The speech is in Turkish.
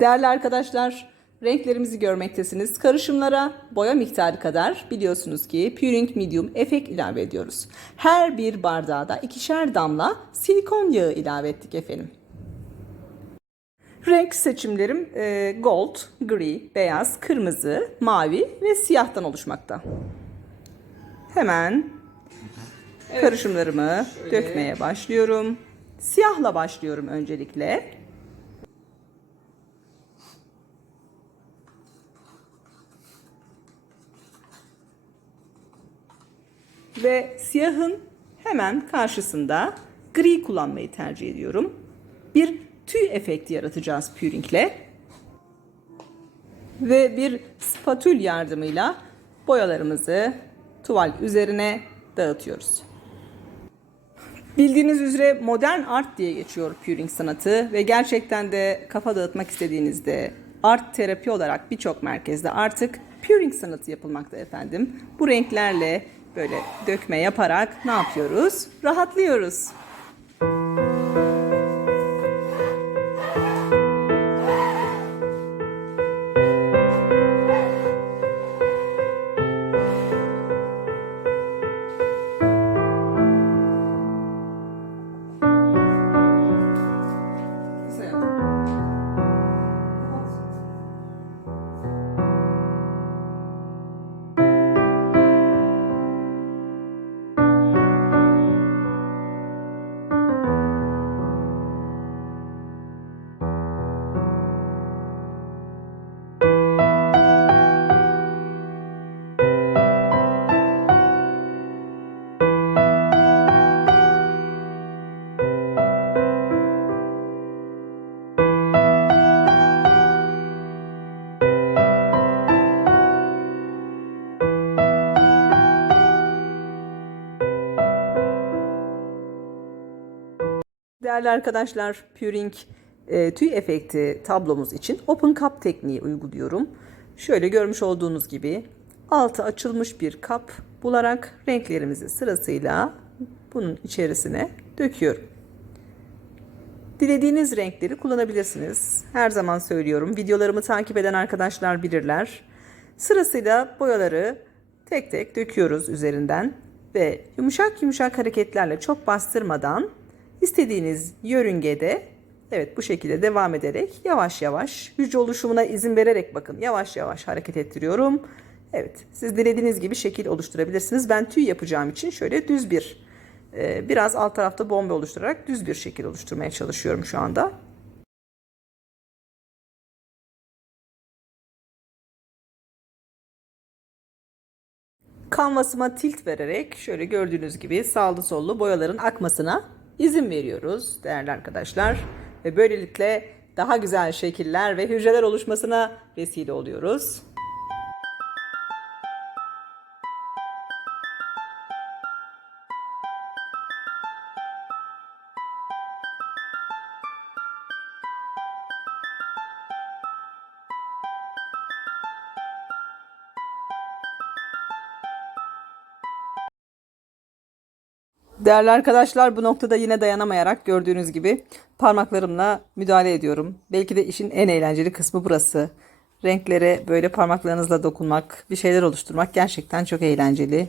Değerli arkadaşlar, renklerimizi görmektesiniz. Karışımlara boya miktarı kadar biliyorsunuz ki Puring Medium efekt ilave ediyoruz. Her bir bardağa da ikişer damla silikon yağı ilave ettik efendim. Renk seçimlerim e, gold, gri, beyaz, kırmızı, mavi ve siyahtan oluşmakta. Hemen karışımlarımı dökmeye başlıyorum. Siyahla başlıyorum öncelikle. Ve siyahın hemen karşısında gri kullanmayı tercih ediyorum. Bir tüy efekti yaratacağız Puring'le. Ve bir spatül yardımıyla boyalarımızı tuval üzerine dağıtıyoruz. Bildiğiniz üzere modern art diye geçiyor Puring sanatı ve gerçekten de kafa dağıtmak istediğinizde art terapi olarak birçok merkezde artık Puring sanatı yapılmakta efendim. Bu renklerle böyle dökme yaparak ne yapıyoruz? Rahatlıyoruz. Değerli arkadaşlar, Puring e, tüy efekti tablomuz için Open Cup tekniği uyguluyorum. Şöyle görmüş olduğunuz gibi altı açılmış bir kap bularak renklerimizi sırasıyla bunun içerisine döküyorum. Dilediğiniz renkleri kullanabilirsiniz. Her zaman söylüyorum. Videolarımı takip eden arkadaşlar bilirler. Sırasıyla boyaları tek tek döküyoruz üzerinden ve yumuşak yumuşak hareketlerle çok bastırmadan istediğiniz yörüngede evet bu şekilde devam ederek yavaş yavaş hücre oluşumuna izin vererek bakın yavaş yavaş hareket ettiriyorum. Evet siz dilediğiniz gibi şekil oluşturabilirsiniz. Ben tüy yapacağım için şöyle düz bir e, biraz alt tarafta bombe oluşturarak düz bir şekil oluşturmaya çalışıyorum şu anda. Kanvasıma tilt vererek şöyle gördüğünüz gibi sağlı sollu boyaların akmasına izin veriyoruz değerli arkadaşlar. Ve böylelikle daha güzel şekiller ve hücreler oluşmasına vesile oluyoruz. Değerli arkadaşlar bu noktada yine dayanamayarak gördüğünüz gibi parmaklarımla müdahale ediyorum. Belki de işin en eğlenceli kısmı burası. Renklere böyle parmaklarınızla dokunmak, bir şeyler oluşturmak gerçekten çok eğlenceli.